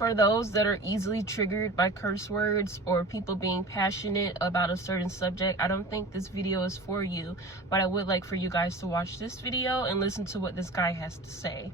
For those that are easily triggered by curse words or people being passionate about a certain subject, I don't think this video is for you, but I would like for you guys to watch this video and listen to what this guy has to say.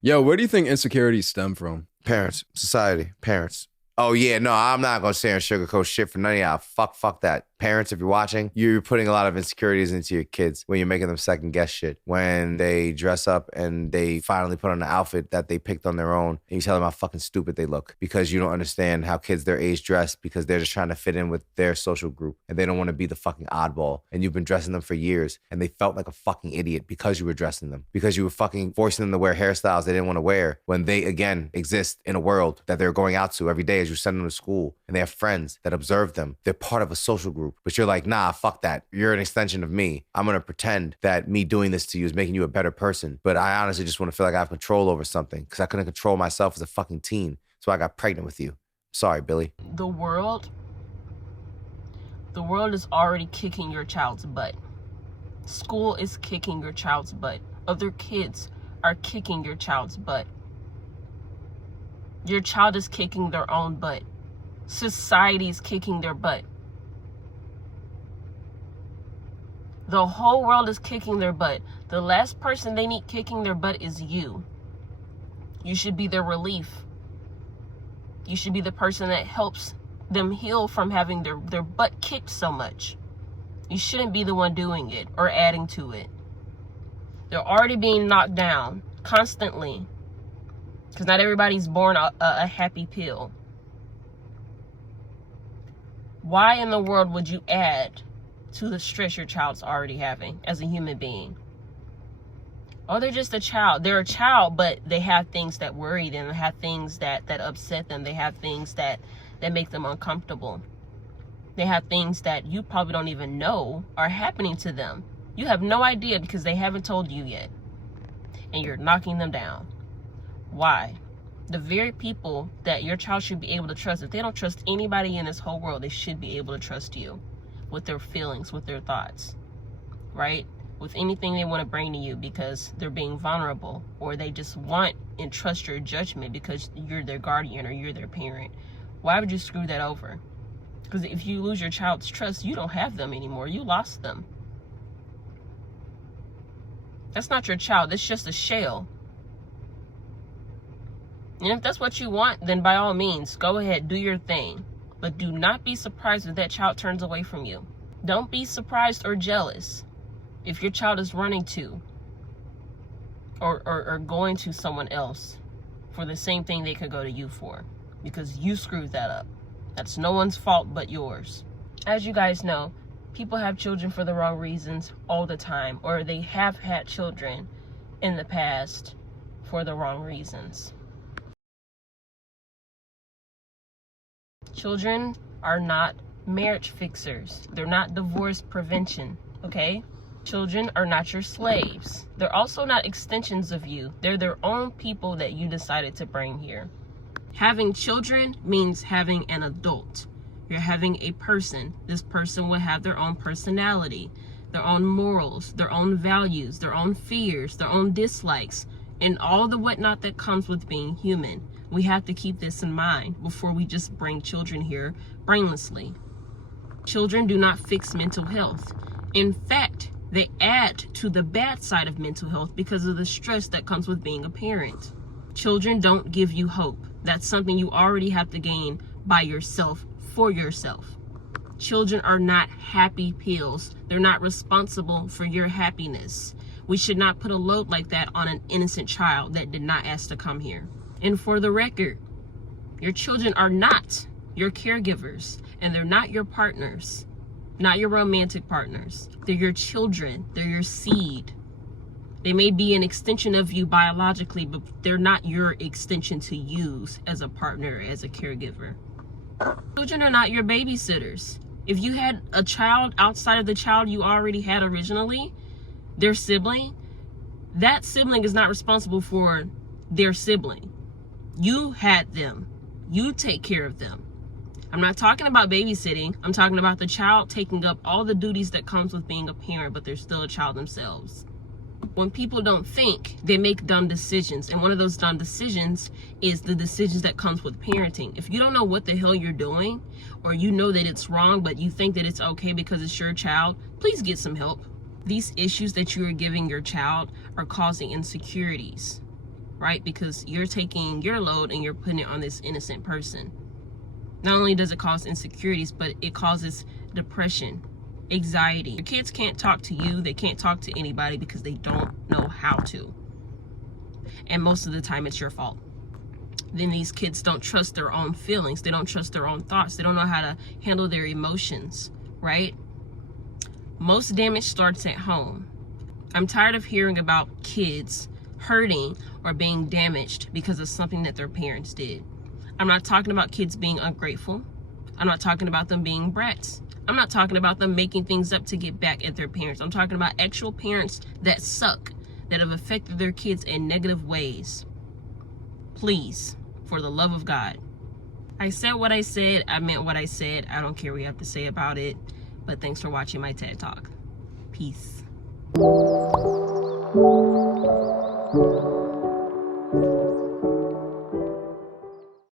Yo, where do you think insecurities stem from? Parents, society, parents. Oh yeah, no, I'm not gonna say and sugarcoat shit for none of y'all. Fuck that. Parents, if you're watching, you're putting a lot of insecurities into your kids when you're making them second guess shit. When they dress up and they finally put on an outfit that they picked on their own, and you tell them how fucking stupid they look because you don't understand how kids their age dress because they're just trying to fit in with their social group and they don't want to be the fucking oddball. And you've been dressing them for years and they felt like a fucking idiot because you were dressing them, because you were fucking forcing them to wear hairstyles they didn't want to wear when they, again, exist in a world that they're going out to every day as you send them to school and they have friends that observe them. They're part of a social group. But you're like, nah, fuck that. You're an extension of me. I'm going to pretend that me doing this to you is making you a better person. But I honestly just want to feel like I have control over something because I couldn't control myself as a fucking teen. So I got pregnant with you. Sorry, Billy. The world is already kicking your child's butt. School is kicking your child's butt. Other kids are kicking your child's butt. Your child is kicking their own butt. Society is kicking their butt. The whole world is kicking their butt. The last person they need kicking their butt is you. You should be their relief. You should be the person that helps them heal from having their butt kicked so much. You shouldn't be the one doing it or adding to it. They're already being knocked down constantly because not everybody's born a happy pill. Why in the world would you add to the stress your child's already having as a human being? Oh, they're just a child. They're a child, but they have things that worry them. They have things that upset them. They have things that make them uncomfortable. They have things that you probably don't even know are happening to them. You have no idea because they haven't told you yet. And you're knocking them down. Why? The very people that your child should be able to trust, if they don't trust anybody in this whole world, they should be able to trust you with their feelings, with their thoughts, right? With anything they want to bring to you because they're being vulnerable or they just want and trust your judgment because you're their guardian or you're their parent. Why would you screw that over? Because if you lose your child's trust, you don't have them anymore. You lost them. That's not your child. It's just a shell. And if that's what you want, then by all means, go ahead, do your thing. But do not be surprised if that child turns away from you. Don't be surprised or jealous if your child is running to or going to someone else for the same thing they could go to you for, because you screwed that up. That's no one's fault but yours. As you guys know, people have children for the wrong reasons all the time, or they have had children in the past for the wrong reasons. Children are not marriage fixers. They're not divorce prevention, okay? Children are not your slaves. They're also not extensions of you. They're their own people that you decided to bring here. Having children means having an adult. You're having a person. This person will have their own personality, their own morals, their own values, their own fears, their own dislikes, and all the whatnot that comes with being human. We have to keep this in mind before we just bring children here brainlessly. Children do not fix mental health. In fact, they add to the bad side of mental health because of the stress that comes with being a parent. Children don't give you hope. That's something you already have to gain by yourself, for yourself. Children are not happy pills. They're not responsible for your happiness. We should not put a load like that on an innocent child that did not ask to come here. And for the record, your children are not your caregivers, and they're not your partners, not your romantic partners. They're your children. They're your seed. They may be an extension of you biologically, but they're not your extension to use as a partner, as a caregiver. Children are not your babysitters. If you had a child outside of the child you already had originally, their sibling, that sibling is not responsible for their sibling. You had them. You take care of them. I'm not talking about babysitting. I'm talking about the child taking up all the duties that comes with being a parent, but they're still a child themselves. when people don't think, they make dumb decisions. And one of those dumb decisions is the decisions that comes with parenting. If you don't know what the hell you're doing, or you know that it's wrong, but you think that it's okay because it's your child, please get some help. These issues that you are giving your child are causing insecurities, right? Because you're taking your load and you're putting it on this innocent person. Not only does it cause insecurities, but it causes depression, anxiety. Your kids can't talk to you. They can't talk to anybody because they don't know how to. And most of the time it's your fault. Then these kids don't trust their own feelings. They don't trust their own thoughts. They don't know how to handle their emotions, right? Most damage starts at home. I'm tired of hearing about kids hurting or being damaged because of something that their parents did. I'm not talking about kids being ungrateful. I'm not talking about them being brats. I'm not talking about them making things up to get back at their parents. I'm talking about actual parents that suck, that have affected their kids in negative ways. Please, for the love of God. I said what I said. I meant what I said. I don't care what you have to say about it. But thanks for watching my TED Talk. Peace.